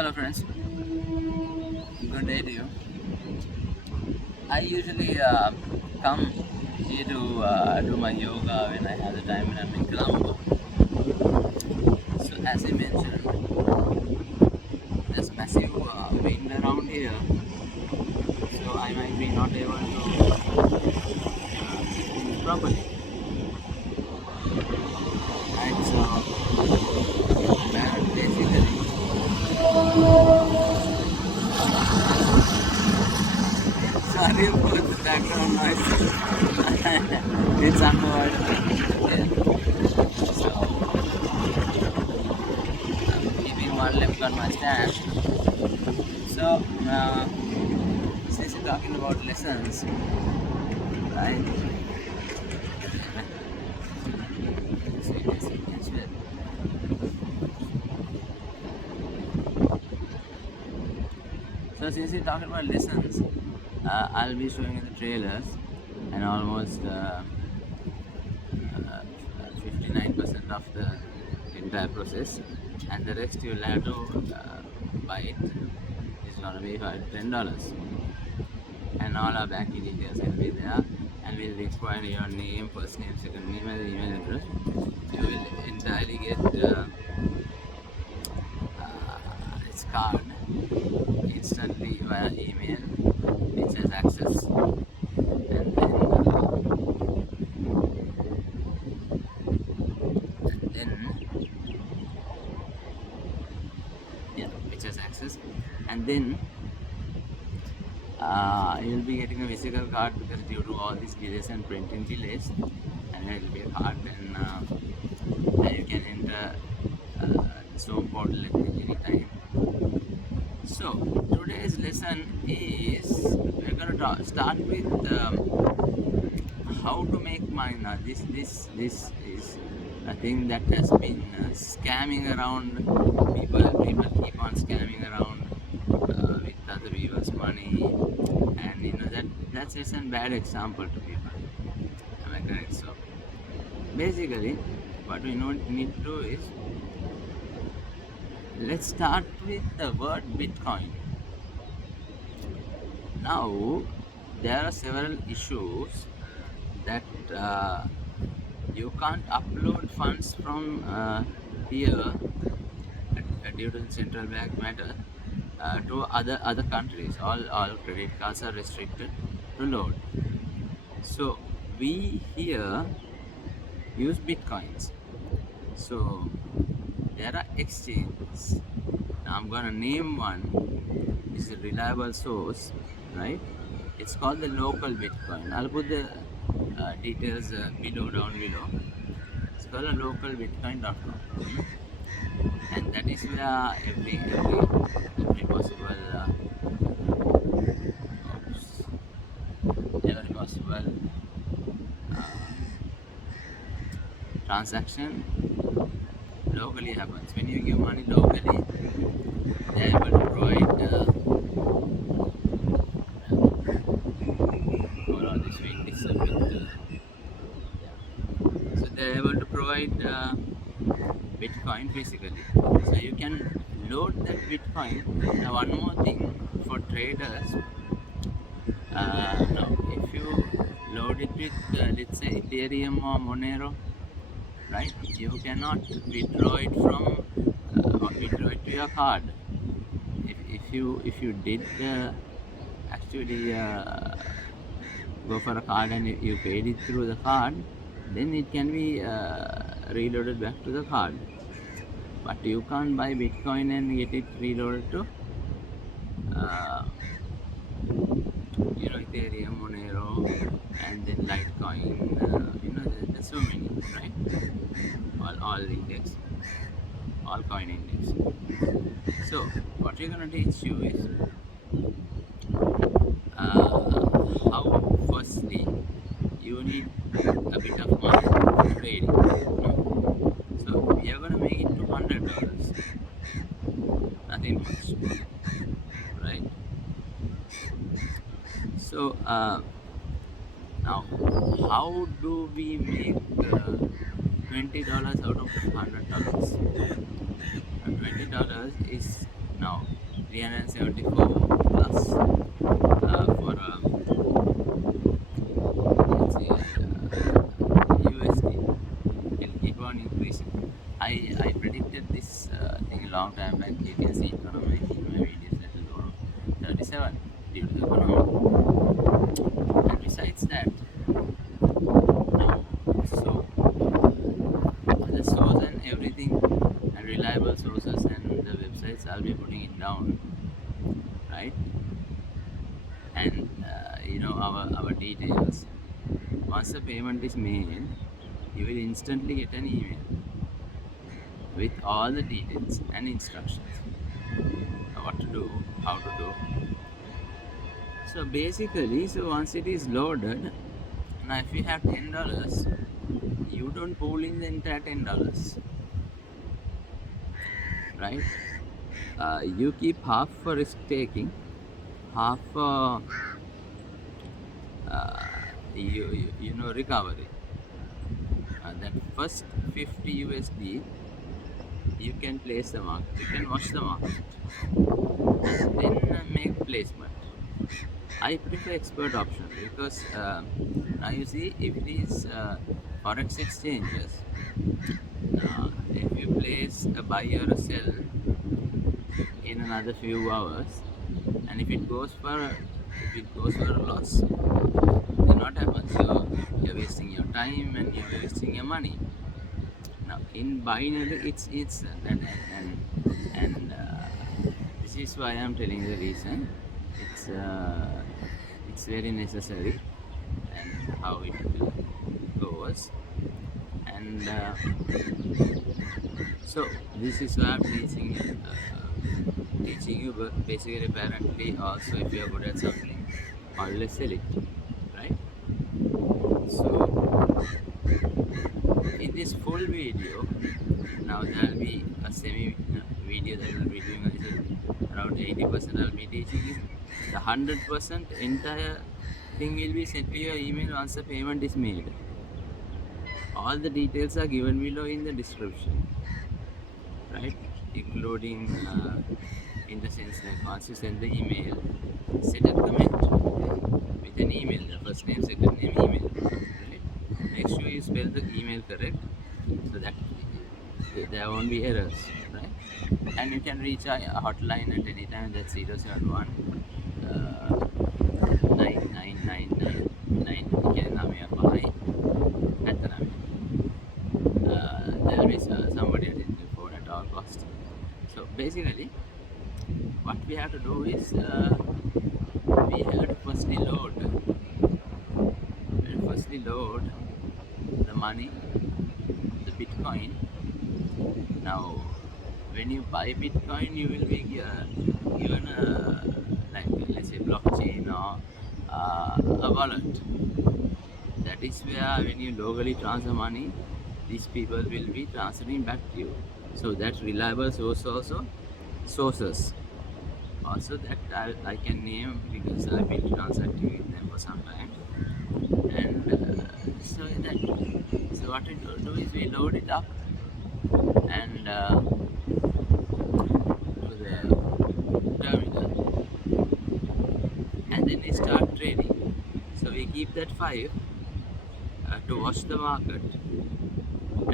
Hello friends, good day to you. I usually come here to do my yoga when I have the time when I'm in Colombo. So as I mentioned, there's massive wind around here, so I might be not able to keep things properly. Right, so basically, sorry about the background noise. It's unavoidable. Yeah. So keeping one leg on my stand. So, since you're talking about lessons, right? So, since you're talking about lessons, I'll be showing you the trailers and almost 59% of the entire process, and the rest you'll have to buy it. It's gonna be for $10. And all our banking details will be there, and we'll require your name, first name, second name, and email address. You will entirely get its card instantly via email, which has access, and then yeah, which has access, and then you'll be getting a physical card because due to all these delays and printing delays, and it will be a card, and you can enter the Zoom portal at any time. So today's lesson is we're gonna start with how to make money. Now this is a thing that has been scamming around people. People keep on scamming around with other people's money, and that's just a bad example to people. Am I correct? So basically, what we need to do is let's start with the word Bitcoin. Now there are several issues that you can't upload funds from here due to the central bank matter to other countries. All credit cards are restricted to load. So we here use bitcoins. So there are exchanges. Now I'm gonna name one. This is a reliable source, right? It's called the local Bitcoin. I'll put the details down below. It's called a localbitcoin.com, and that is where every possible every possible uh, transaction locally happens. When you give money locally, they are able to provide hold on, this wind is a bit so they are able to provide Bitcoin physically. So you can load that Bitcoin. Now one more thing for traders. Now if you load it with let's say Ethereum or Monero, right? You cannot withdraw it from withdraw it to your card. If you did actually go for a card and you paid it through the card, then it can be reloaded back to the card. But you can't buy Bitcoin and get it reloaded to Ethereum, Monero, and then Litecoin. There's so many, right? All index, all coin index. So what we're gonna teach you is how firstly you need a bit of money for trading. So we are gonna make it to $100, nothing much, right? So now how do we make $20 out of $100? $20 is Now 374 plus for let's say USD will keep on increasing. I predicted this thing a long time back. You can see it on my in my videos that will go to 37 due to the economy. And besides that, now so the source and everything and reliable sources and the websites I'll be putting it down, right? And our details. Once the payment is made, you will instantly get an email with all the details and instructions what to do, how to do. So basically, so once it is loaded, now if you have $10, you don't pull in the entire $10, right? You keep half for risk taking, half for recovery. That first 50 USD, you can place the market, you can watch the market, and then make placement. I prefer expert option because now you see if it is forex exchanges, if you place a buy or a sell in another few hours, and if it goes for a loss, then what happens? You're wasting your time and you're wasting your money. Now in binary, it's and this is why I'm telling the reason. It's very necessary and how it goes. And so this is why I'm teaching you. But basically, apparently, also if you're good at something, always sell it, right? So in this full video, now there will be a semi video that will be doing around 80%. I'll be teaching you. The 100% entire thing will be sent to your email once the payment is made. All the details are given below in the description, right? Including in the sense like once you send the email, set a comment with an email, the first name, second name, email, right? Make sure you spell the email correct so that there won't be errors, right? And you can reach a hotline at any time. That's 071 9999 at the number. There is somebody attending the phone at all cost. So basically, what we have to do is we have to firstly load the money, the Bitcoin. Now, when you buy Bitcoin, you will be given like let's say blockchain or a wallet. That is where when you locally transfer money, these people will be transferring back to you. So that's reliable sources. Also that I can name because I've been transacting with them for some time. And so what we do is we load it up and to the terminal, and then we start trading. So we keep that 5 to watch the market,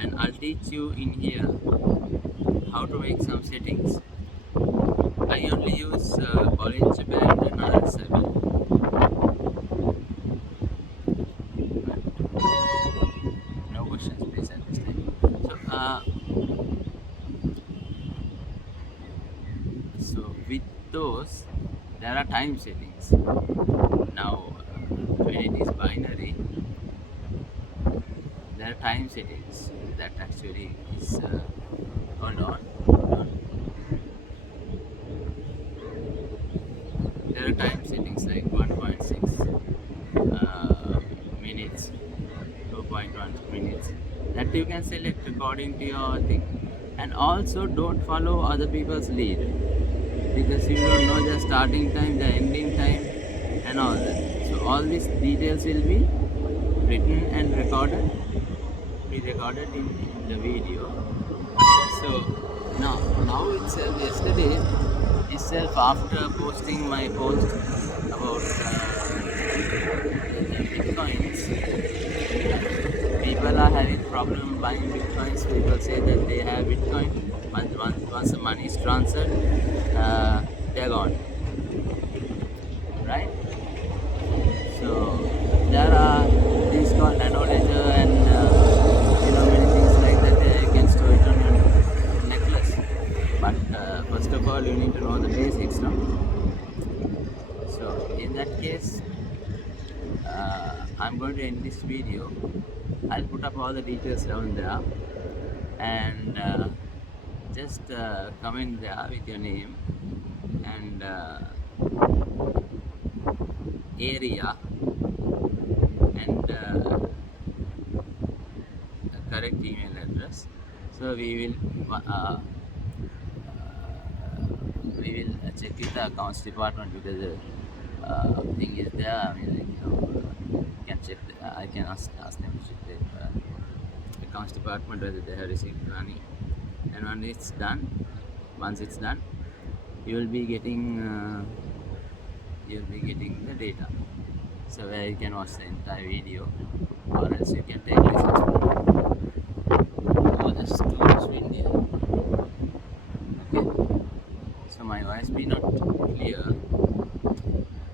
and I'll teach you in here how to make some settings. I only use Bollinger Band and R7. No questions please at this time. So with those, there are time settings. Now, when it is binary, there are time settings that actually is hold on. There are time settings like 1.6 minutes, 2.1 minutes that you can select according to your thing. And also don't follow other people's lead because you don't know their starting time, their ending time, and all that. So all these details will be written and recorded in the video. So now itself, yesterday itself, after posting my post about bitcoins, people are having problem buying bitcoins. People say that they have bitcoin. Once the money is transferred, they're gone, right? So there are things called nano ledger and many things like that. You can store it on your necklace. But first of all, you need to know the basics, no? So in that case, I'm going to end this video. I'll put up all the details down there, and just comment there with your name and area and correct email address. So we will check with the accounts department, because the thing is there. I mean, like, can check. I can ask them to check the accounts department whether they have received money. And once it's done, you will be getting the data. So where you can watch the entire video, or else you can take lessons from. Oh, that's too much wind here. Okay. So my voice be not clear.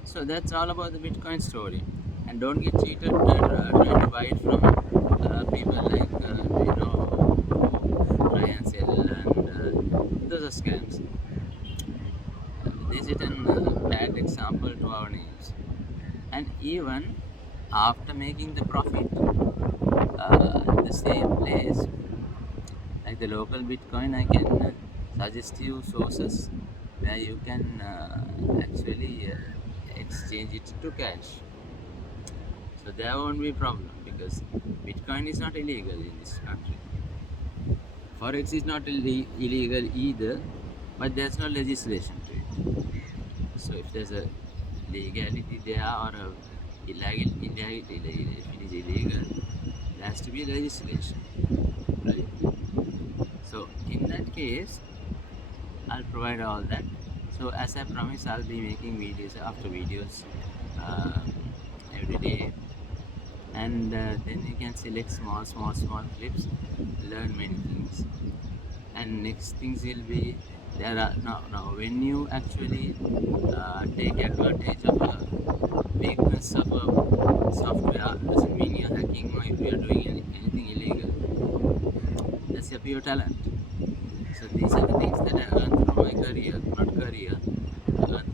So that's all about the Bitcoin story. And don't get cheated trying to buy it from people like try and sell, and those are scams. They set a bad example to our names. And even after making the profit, in the same place, like the local Bitcoin, I can suggest you sources where you can actually exchange it to cash. So there won't be a problem, because Bitcoin is not illegal in this country. Forex is not illegal either, but there's no legislation to it. So if there's a legality there, or a illegality, if it is illegal, there has to be legislation, right? So in that case, I'll provide all that. So as I promised, I'll be making videos after videos every day, and then you can select small clips, learn many things. And next things will be, there are now when you actually take advantage of a weakness of a software, doesn't mean you're hacking or if you're doing anything illegal. That's your pure talent. So these are the things that I earned through my career,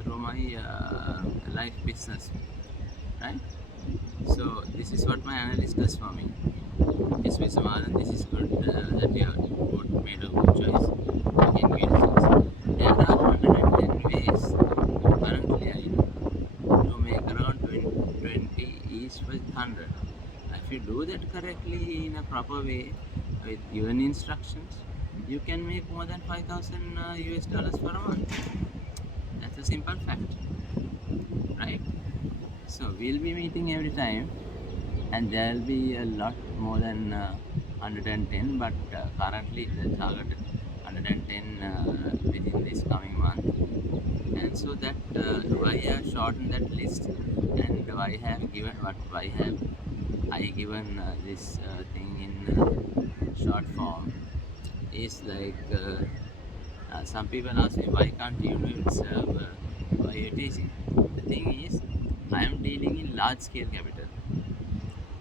through my life business, right? So this is what my analyst does for me. Yes, Mr. Maran, this is good that you have made a good choice. You can get results. There are 110 ways currently I know to make around 20 each with 100. If you do that correctly in a proper way with given instructions, you can make more than 5,000 US dollars for a month. That's a simple fact, right? So we'll be meeting every time, and there will be a lot more than 110, but currently the target 110 within this coming month. And so that why I have shortened that list, and why have I given this thing in short form, is like some people ask me, why can't you do it why you're teaching? The thing is, I am dealing in large scale capital,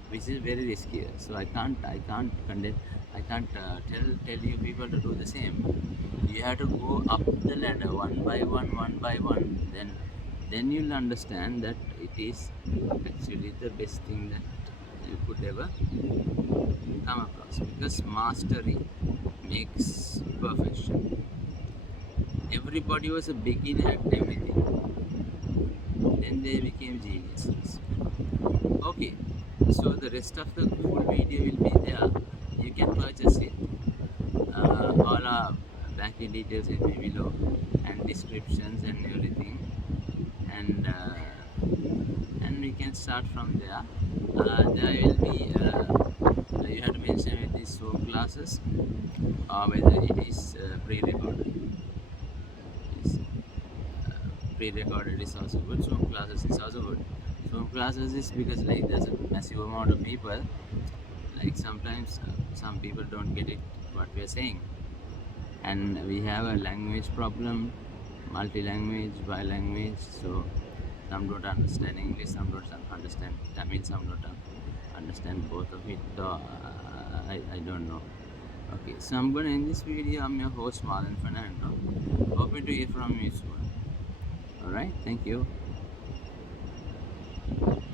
which is very risky. So I can't tell you people to do the same. You have to go up the ladder one by one. Then you'll understand that it is actually the best thing that you could ever come across, because mastery makes perfection. Everybody was a beginner at everything, then they became geniuses. Okay, so the rest of the full video will be there. You can purchase it. All our banking details will be below, and descriptions and everything, and we can start from there. There will be you have to mention with these Zoom classes, or whether it is pre-recorded. Yes. pre-recorded is also good. Zoom classes is also good. Zoom classes is because like there's a massive amount of people. Like sometimes some people don't get it what we are saying, and we have a language problem, multi-language, bi-language. So some don't understand English, some don't understand Tamil, some don't understand both of it. So I don't know. Okay, so I'm gonna end this video. I'm your host Marlon Fernando. Hoping to hear from you soon. All right, thank you.